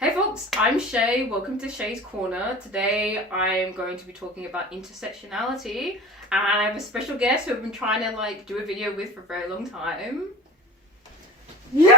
Hey folks, I'm Shay. Welcome to Shay's Corner. Today I'm going to be talking about intersectionality, and I have a special guest who I've been trying to do a video with for a very long time. Yay!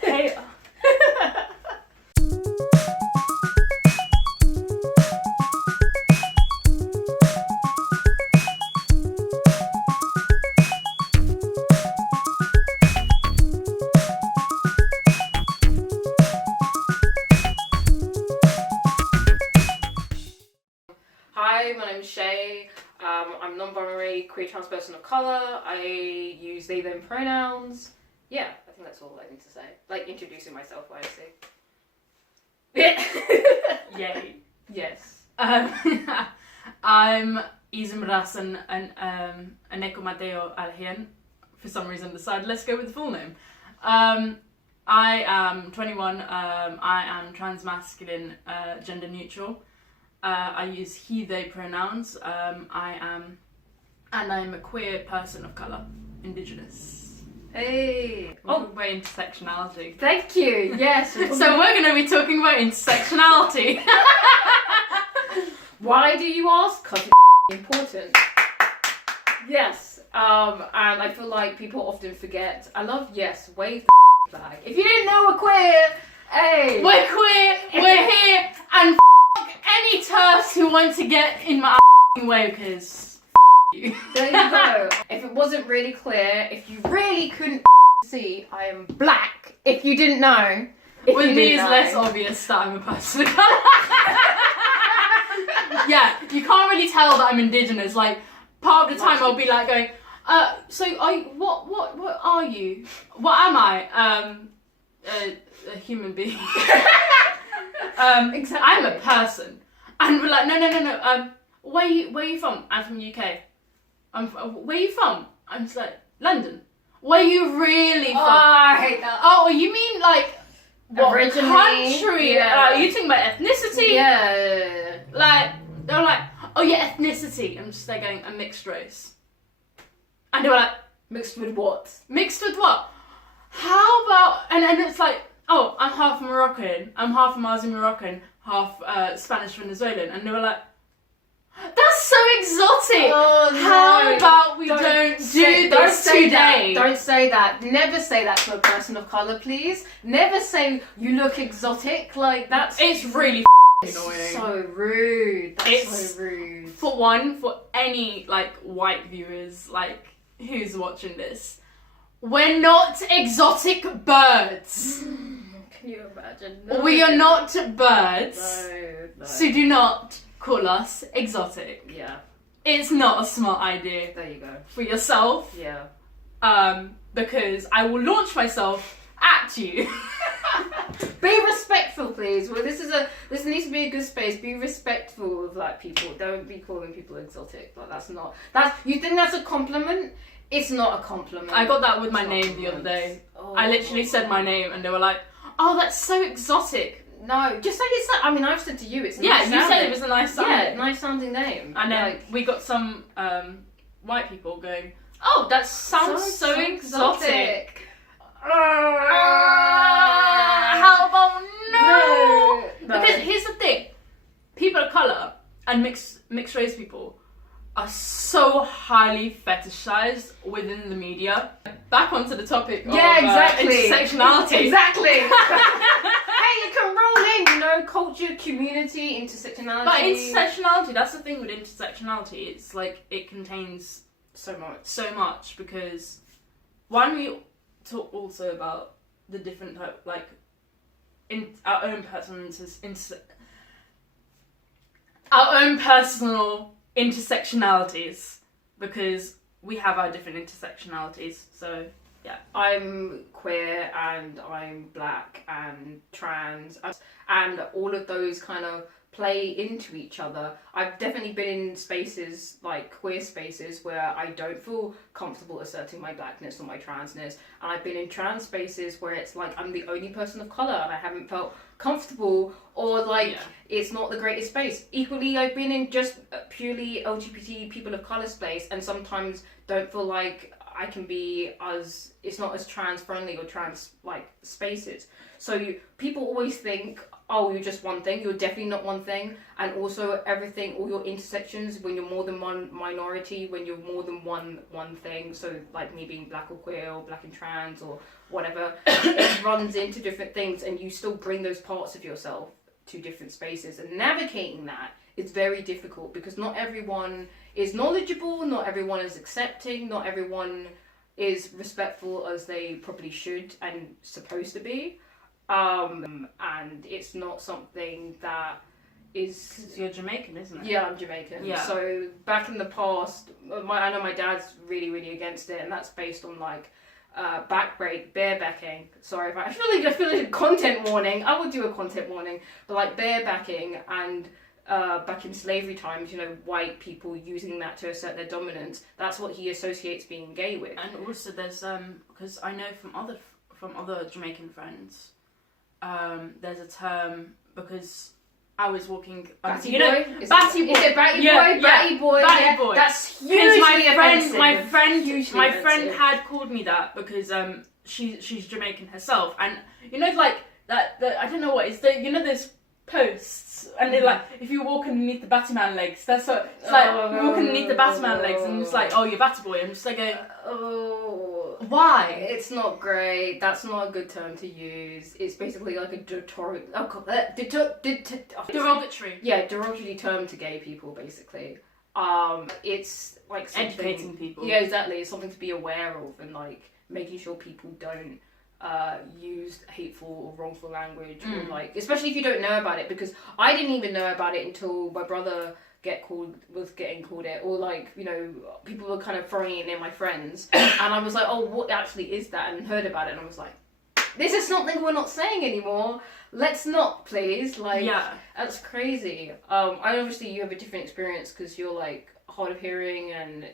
Hey. Hi, my name's Shay. I'm non-binary, queer trans person of colour. I use they, them pronouns. Yeah, I think that's all I need to say. Introducing myself, obviously. Yay. Yes. I'm Izémrasen and I for some reason decided let's go with the full name. I am 21. I am transmasculine, gender neutral. I use he, they pronouns. I'm a queer person of colour, Indigenous. Hey. We'll talk about intersectionality. Thank you. Yes. So we're going to be talking about intersectionality. Why do you ask? Because it's important. Yes. And I feel like people often forget. Wave the flag. If you didn't know we're queer, hey. We're queer, we're here, and any TERFs who want to get in my way, because you. There you go. If it wasn't really clear, if you really couldn't see, I am black. If you didn't know. With me it's less obvious that I'm a person of colour. Yeah, you can't really tell that I'm Indigenous. Part of the time I'll be going, so what are you? What am I? A human being. Exactly. I'm a person. And we're like, no. Where are you from? I'm from UK. Where are you from? I'm just like, London. Where are you really from? Oh, I hate that. Oh, you mean what Originally, country? yeah. You talking about ethnicity? Yeah. They were like, oh yeah, ethnicity. I'm just going, a mixed race. And they were like, Mixed with what? mixed with what? How about, and it's like, oh, I'm half Moroccan, I'm half Amazigh Moroccan, half Spanish Venezuelan, and they were like, that's so exotic. Oh, no. How about we don't do this today? Don't say that. Never say that to a person of colour, please. Never say you look exotic. It's really annoying. So rude. It's so rude. For any white viewers who's watching this, we're not exotic birds. Can you imagine? No. We are not birds. No. So do not call us exotic. Yeah. It's not a smart idea There you go. for yourself. Yeah. Because I will launch myself at you. Be respectful, please. Well, this needs to be a good space. Be respectful of people. Don't be calling people exotic. You think that's a compliment? It's not a compliment. I got that with my name the other day. Oh. I literally said my name and they were like, oh, that's so exotic. No, just say it's. I've said to you, it's. Yeah, nice you sounding. said it was a nice sounding. Yeah, nice sounding name. And then we got some white people going, oh, that sounds so exotic. How about no? Because here's the thing, people of colour and mixed race people are so highly fetishized within the media. Back onto the topic of intersectionality. Exactly. Hey, you can roll in, culture, community, intersectionality. But intersectionality, that's the thing with intersectionality. It's it contains so much because one, we talk also about the different type, our own personal intersectionalities, because we have our different intersectionalities. So yeah, I'm queer and I'm black and trans and all of those kind of play into each other. I've definitely been in spaces queer spaces where I don't feel comfortable asserting my blackness or my transness, and I've been in trans spaces where it's I'm the only person of colour and I haven't felt comfortable, or it's not the greatest space. Equally, I've been in just purely LGBT people of colour space and sometimes don't feel I can be as, it's not as trans friendly or trans like spaces. So people always think, oh, you're just one thing. You're definitely not one thing. And also everything, all your intersections, when you're more than one minority, when you're more than one thing. So like me being black or queer or black and trans or whatever, it runs into different things, and you still bring those parts of yourself to different spaces. And navigating that is very difficult because not everyone is knowledgeable, not everyone is accepting, not everyone is respectful as they probably should and supposed to be. And it's not something that is... 'Cause you're Jamaican, isn't it? Yeah, I'm Jamaican. Yeah. So back in the past, I know my dad's really, really against it, and that's based on like barebacking. Sorry if I feel like a content warning. I would do a content warning, but like barebacking and back in slavery times, you know, white people using that to assert their dominance. That's what he associates being gay with. And also, there's because I know from other Jamaican friends, there's a term because I was walking. Batty you boy? know, batty boy. Is it batty Yeah, boy? Batty boy. Batty Yeah. boy. That's Because hugely offensive. my friend Hugely had called me that because she's Jamaican herself, and you know like that I don't know what it's the, you know, there's posts and they're like, if you walk underneath the batty man legs, that's what it's like, you walk underneath the batty man legs and it's like, oh, you're batty boy. I'm just like why? It's not great. That's not a good term to use. It's basically like a derogatory. Derogatory. Yeah, derogatory term to gay people, basically. It's like something, Educating people. Yeah, exactly. It's something to be aware of, and like making sure people don't use hateful or wrongful language, or like, especially if you don't know about it, because I didn't even know about it until my brother was getting called it, or like, you know, people were kind of throwing it in, my friends, and I was like, oh, what actually is that? And heard about it, and I was like, this is something we're not saying anymore. Let's not, please. Like, yeah, that's crazy. I obviously you have a different experience because you're like hard of hearing and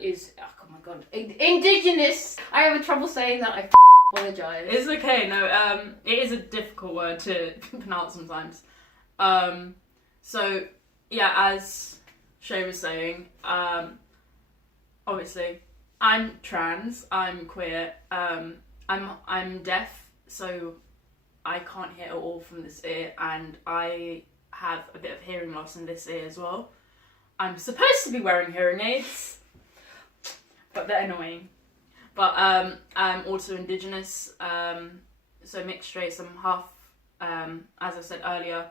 is, oh my god, Indigenous. I have trouble saying that. I apologize. it's okay. No, it is a difficult word to pronounce sometimes. So yeah, as Shay was saying, obviously I'm trans, I'm queer, I'm deaf, so I can't hear at all from this ear, and I have a bit of hearing loss in this ear as well. I'm supposed to be wearing hearing aids, but they're annoying. But I'm also Indigenous, so mixed race. I'm half, as I said earlier,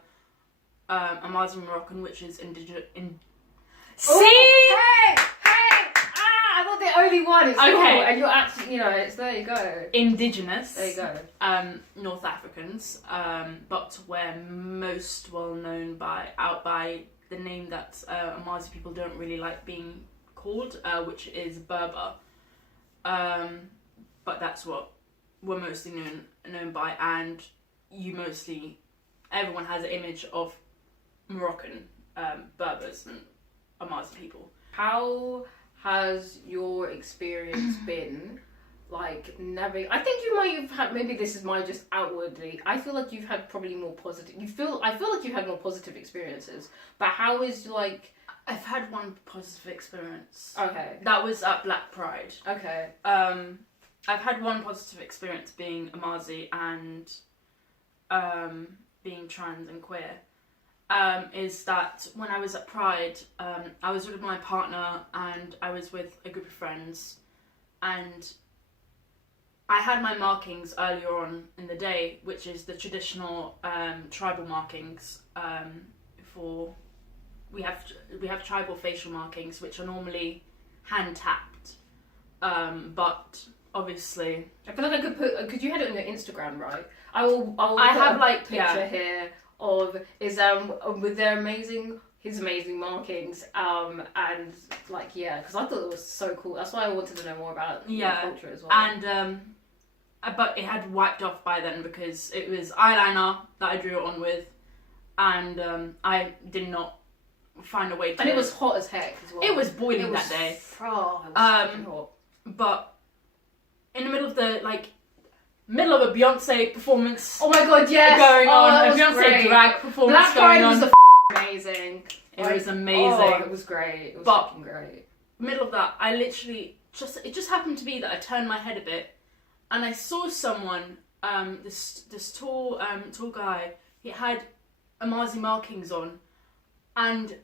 Amazigh Moroccan, which is indigenous. See? Hey! I thought the only one is Okay. cool, and you're actually, you know, it's there you go. Indigenous. There you go. North Africans, but we're most well known by the name that Amazigh people don't really like being called, which is Berber. But that's what we're mostly known by, and everyone has an image of Moroccan Berbers and Amazigh people. How has your experience been, like, I think you might have had, maybe this is my just outwardly, I feel like you've had probably more positive, I feel like you've had more positive experiences, but how is, like... I've had one positive experience. Okay. That was at Black Pride. Okay. I've had one positive experience being Amazigh and being trans and queer. Is that when I was at Pride, I was with my partner and I was with a group of friends, and I had my markings earlier on in the day, which is the traditional tribal markings. We have tribal facial markings, which are normally hand tapped, but obviously I feel like I could put, because you had it on your Instagram, right? I will I put have, a like, picture here of with their his amazing markings, and like, yeah, because I thought it was so cool. That's why I wanted to know more about your culture as well. And but it had wiped off by then because it was eyeliner that I drew it on with, and I did not find a way to... And it was hot as heck as well. It was boiling that day. Oh, it was fucking hot. But in the middle of a Beyonce performance... Oh my god, yes! Going on, that a was Beyonce great. drag performance Black going Pride on. was amazing. It was amazing. Oh, it was great. It was fucking great. Middle of that, I literally it just happened to be that I turned my head a bit, and I saw someone, this tall guy. He had Amazigh markings on, and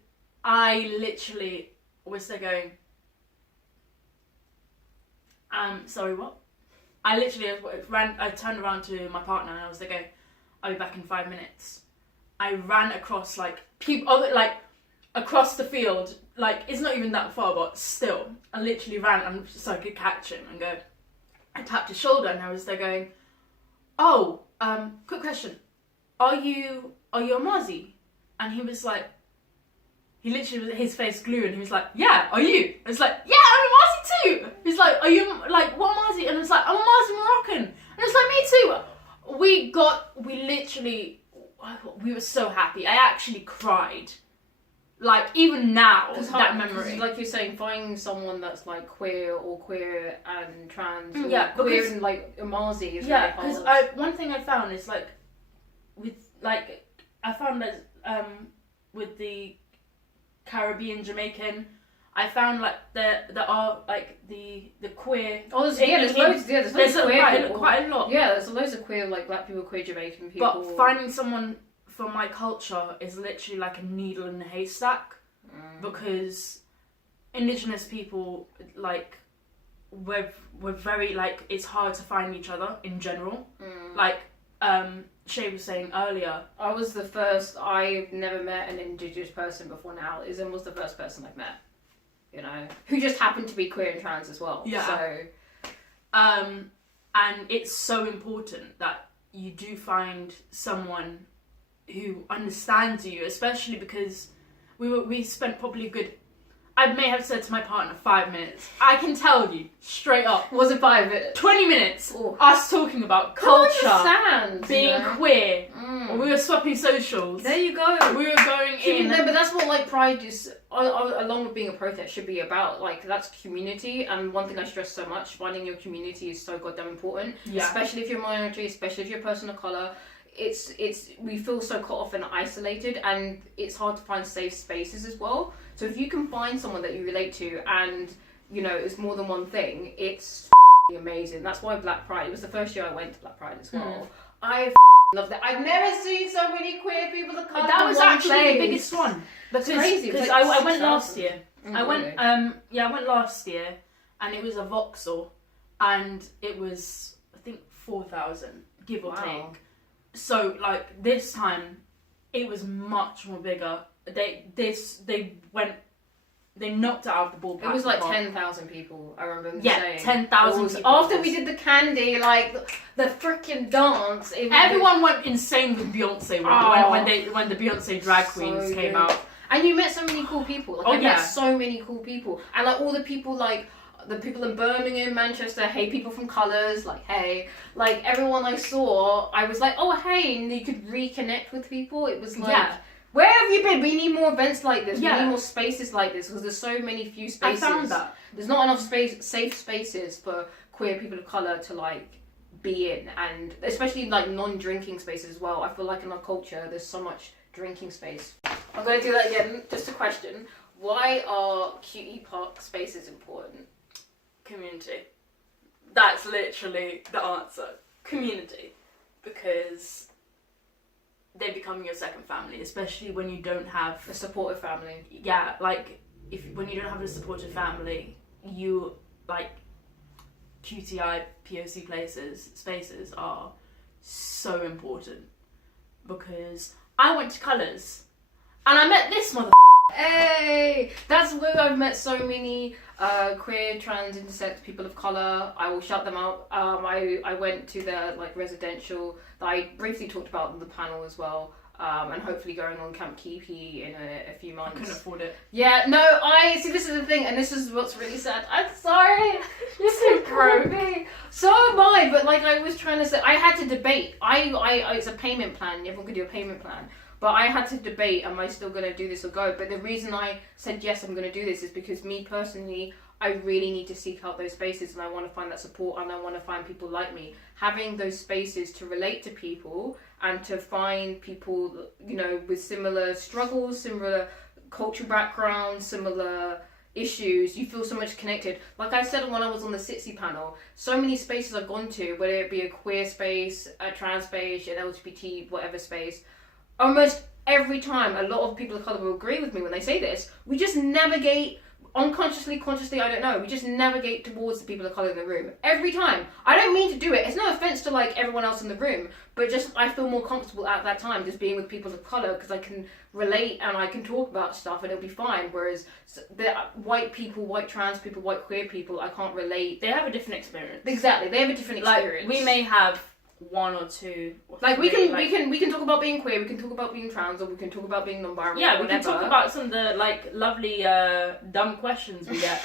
I literally was there going, sorry, what? I literally I turned around to my partner and I was there going, I'll be back in 5 minutes. I ran across across the field, like it's not even that far, but still, I literally ran and so I could catch him and go. I tapped his shoulder and I was there going, oh, quick question, are you Amazigh? And he was like, he literally, his face glue, and he was like, yeah, are you? I was like, yeah, I'm Amazigh too. He's like, are you, like, what Amazigh? And I was like, I'm Amazigh Moroccan. And it's like, me too. We were so happy. I actually cried. Like, even now, that memory. Like you're saying, finding someone that's like queer or queer and trans, or queer and like Amazigh is really hard. Because one thing I found is like, I found that with the Caribbean Jamaican, I found like there are like the queer. Oh, there's loads of queer people. Quite a lot. Yeah, there's loads of queer, like black people, queer Jamaican people. But finding someone from my culture is literally like a needle in a haystack, because Indigenous people, like, we're very, like, it's hard to find each other in general. Like Shay was saying earlier, I've never met an Indigenous person before now. Izém was the first person I've met, you know, who just happened to be queer and trans as well. Yeah. So, and it's so important that you do find someone who understands you, especially because we spent probably a good, I may have said to my partner 5 minutes. I can tell you straight up, was it 5 minutes? 20 minutes. Ooh. Us talking about culture, being you know? queer. We were swapping socials. There you go. We were going in. No, but that's what like Pride is, along with being a protest, should be about. Like, that's community, and one thing I stress so much: finding your community is so goddamn important. Yeah. Especially if you're a minority, especially if you're a person of colour. We feel so cut off and isolated, and it's hard to find safe spaces as well. So if you can find someone that you relate to, and you know it's more than one thing, it's amazing. That's why Black Pride. It was the first year I went to Black Pride as well. I love that. I've never seen so many queer people that come. That was actually the biggest one. That's crazy. Because like I went last year. I really? went last year, and it was a Vauxhall, and it was I think 4,000, give or take. So like this time, it was much more bigger. They knocked it out of the ballpark. It was like 10,000 people. I remember them saying. 10,000 people. After we did the candy, like the freaking dance. Everyone went insane with Beyonce when the Beyonce drag queens came out. And you met so many cool people. Like, I met so many cool people, and like all the people like. The people in Birmingham, Manchester, hey, people from Colours, like, hey. Like, everyone I saw, I was like, oh, hey, and you could reconnect with people. It was like, where have you been? We need more events like this. We need more spaces like this, because there's so many few spaces. I found that. There's not enough safe spaces for queer people of colour to, like, be in. And especially, like, non-drinking spaces as well. I feel like in our culture, there's so much drinking space. I'm going to do that again. Just a question. Why are QTIPOC spaces important? Community. That's literally the answer. Community. Because they become your second family, especially when you don't have a supportive family. Yeah, like when you don't have a supportive family, you like QTIPOC spaces are so important, because I went to Colours and I met this mother. Hey, that's where I've met so many queer, trans, intersex people of colour. I will shout them out. I went to their like residential that I briefly talked about in the panel as well. And hopefully going on Camp Keepy in a few months. I couldn't afford it. Yeah, no, I see. This is the thing, and this is what's really sad. I'm sorry, you're so broke. So am I, but like I was trying to say, I had to debate. It's a payment plan. Everyone could do a payment plan. But I had to debate, am I still going to do this or go? But the reason I said, yes, I'm going to do this is because me personally, I really need to seek out those spaces, and I want to find that support, and I want to find people like me. Having those spaces to relate to people and to find people, you know, with similar struggles, similar cultural backgrounds, similar issues, you feel so much connected. Like I said when I was on the Sitsi panel, so many spaces I've gone to, whether it be a queer space, a trans space, an LGBT, whatever space, almost every time a lot of people of colour will agree with me when they say this, we just navigate, unconsciously, consciously, I don't know, we just navigate towards the people of colour in the room. Every time. I don't mean to do it. It's no offence to like everyone else in the room, but just I feel more comfortable at that time just being with people of colour because I can relate and I can talk about stuff and it'll be fine. Whereas the white people, white trans people, white queer people, I can't relate. They have a different experience. Exactly, they have a different experience. Like, we may have one or two or like three, we can talk about being queer, we can talk about being trans, or we can talk about being non-binary. Yeah, or we can talk about some of the like lovely dumb questions we get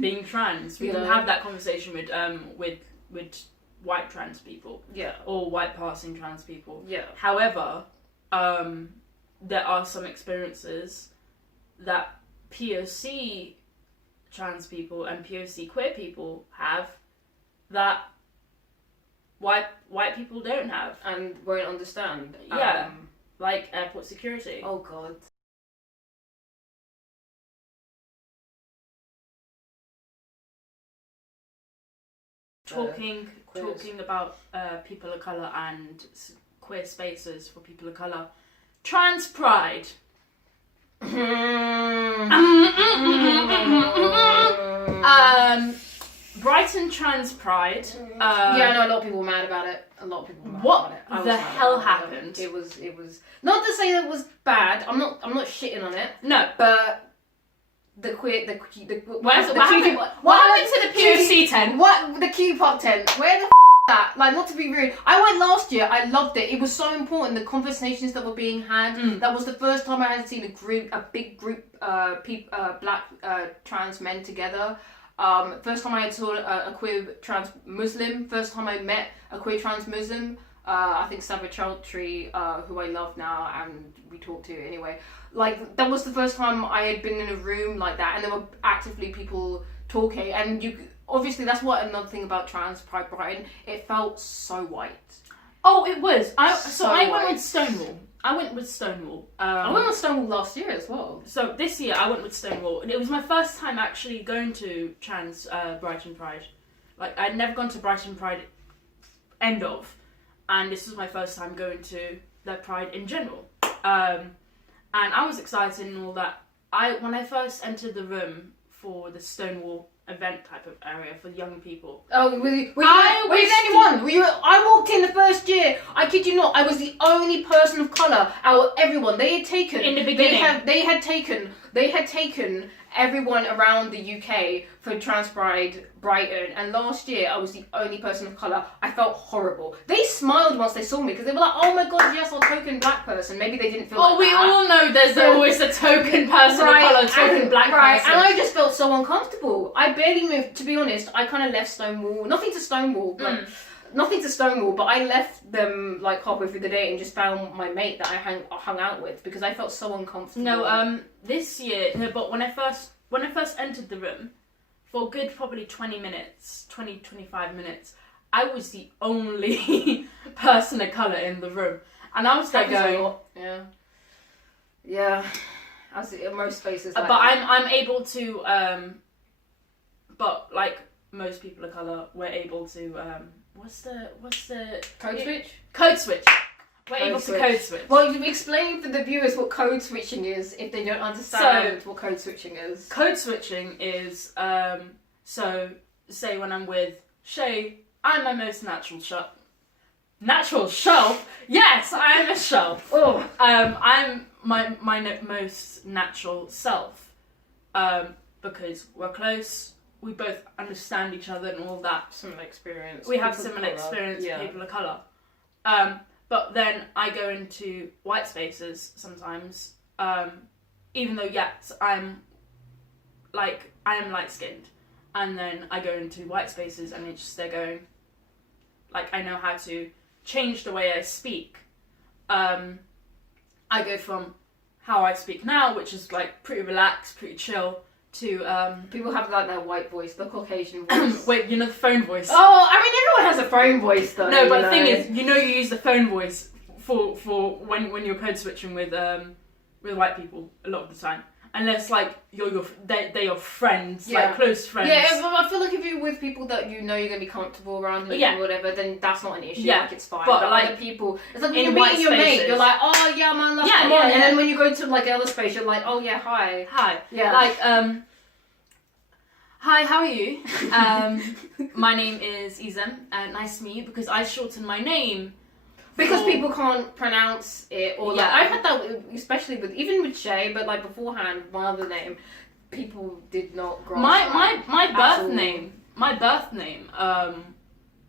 being trans. We can have that conversation with white trans people. Yeah. Or white passing trans people. Yeah. However, there are some experiences that POC trans people and POC queer people have that white people don't have and won't understand. Yeah, like airport security. Oh god. Talking about people of colour and queer spaces for people of colour. Trans pride. Brighton Trans Pride. Yeah, I know a lot of people were mad about it. A lot of people were mad what about it. the hell happened? It was not to say that it was bad. I'm not shitting on it. No, but the what happened to the POC tent? What the QTIPOC tent? Where the that? Like, not to be rude, I went last year. I loved it. It was so important. The conversations that were being had. That was the first time I had seen a big group, black trans men together. First time I saw a queer trans Muslim. First time I met a queer trans Muslim. I think Sabah Chowdhury, who I love now, and we talk to anyway. Like, that was the first time I had been in a room like that, and there were actively people talking. And you obviously that's what another thing about Trans Pride Brighton. It felt so white. Oh, it was. I went white. with Stonewall. I went with Stonewall. I went with Stonewall last year as well. So this year I went with Stonewall. It was my first time actually going to Trans Brighton Pride. Like, I'd never gone to Brighton Pride, end of, and this was my first time going to their Pride in general. And I was excited and all that. When I first entered the room for the Stonewall event type of area for young people. Oh, were you the only one? I walked in the first year. I kid you not. I was the only person of colour out of everyone. They had taken in the beginning. They had taken everyone around the UK for Trans Pride Brighton, and last year I was the only person of colour. I felt horrible. They smiled once they saw me because they were like, "Oh my god, yes, our token black person." Maybe they didn't feel. Oh, we all know there's always a token person of colour, token black person. And I just felt so uncomfortable. I barely moved. To be honest, I kind of left Stonewall. Nothing to Stonewall, but I left them like halfway through the day and just found my mate that I hung out with because I felt so uncomfortable. No, this year, but when I first entered the room, for a good probably 25 minutes, I was the only person of colour in the room, and I was like going, yeah. I was in most spaces. But I'm able to, but like most people of colour, we're able to. What's the code switch? Code switch. We're able to code switch. Well, you've explained for the viewers what code switching is if they don't understand what code switching is. Code switching is so say when I'm with Shay, I'm my most natural self. Natural shelf? Yes, I am a shelf. Oh, I'm my most natural self because we're close. We both understand each other and all that. Similar experience. We have similar experience with people of colour. But then I go into white spaces sometimes, even though yes, I am light skinned, and then I go into white spaces and they're going, like, I know how to change the way I speak. I go from how I speak now, which is like pretty relaxed, pretty chill, to people have like their white voice, the Caucasian voice. Wait, you know the phone voice? Oh, I mean everyone has a phone voice though. No, but the thing is, you use the phone voice for when you're code switching with white people a lot of the time, unless like they're your friends, Yeah. like close friends. Yeah, I feel like if you're with people that you know you're gonna be comfortable around or whatever, then that's not an issue. Yeah. Like it's fine. But, like like, other people, it's like when in you're white meeting your mate, spaces. you're like, oh yeah, man, let's Yeah, come yeah, on. yeah. And then when you go to like another space, you're like, oh yeah, hi. Hi. Yeah. Like hi, how are you? My name is Izém, nice to meet you, because I shorten my name. Because people can't pronounce it, or like, Yeah. I've had that, especially even with Shay, but like beforehand, my other name, people did not grasp My at all. my birth name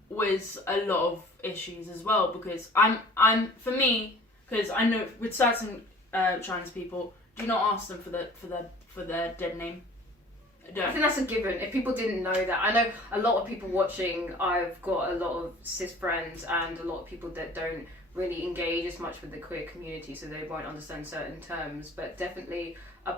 was a lot of issues as well, because I'm for me, because I know with certain trans people, do not ask them for their dead name. I think that's a given. If people didn't know that, I know a lot of people watching. I've got a lot of cis friends and a lot of people that don't really engage as much with the queer community, so they won't understand certain terms. But definitely, a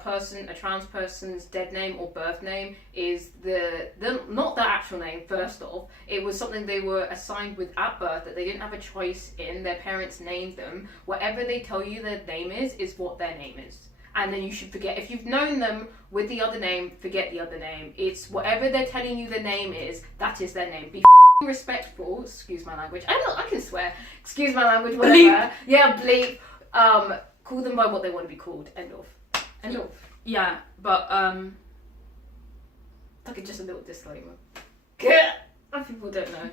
trans person's dead name or birth name is the not the actual name. First off, it was something they were assigned with at birth that they didn't have a choice in. Their parents named them. Whatever they tell you their name is what their name is. And then you should forget, if you've known them with the other name, forget the other name. It's whatever they're telling you the name is, that is their name. Be respectful, excuse my language. I can swear. Excuse my language, whatever. Bleep. Yeah, bleep. Call them by what they want to be called. End of. End of. Yeah, but Like just a little disclaimer. People don't know.